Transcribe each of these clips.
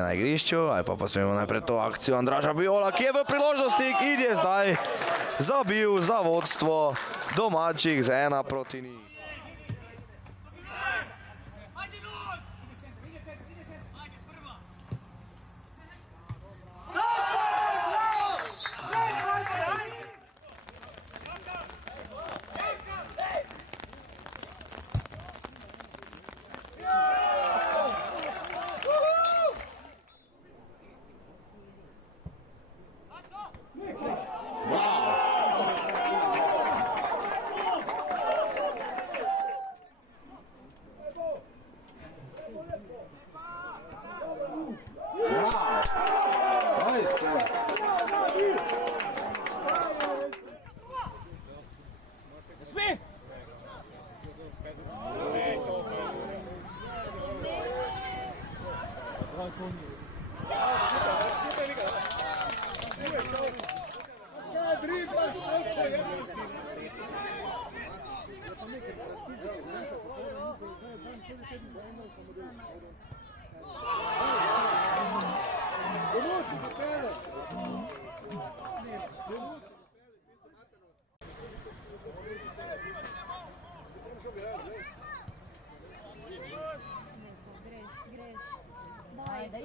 je na igrišču, aj pa posmemo najprej to akcijo Andraža Biola, ki je v priložnosti in je zdaj zabil za vodstvo domačih z 1-0.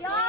Ja!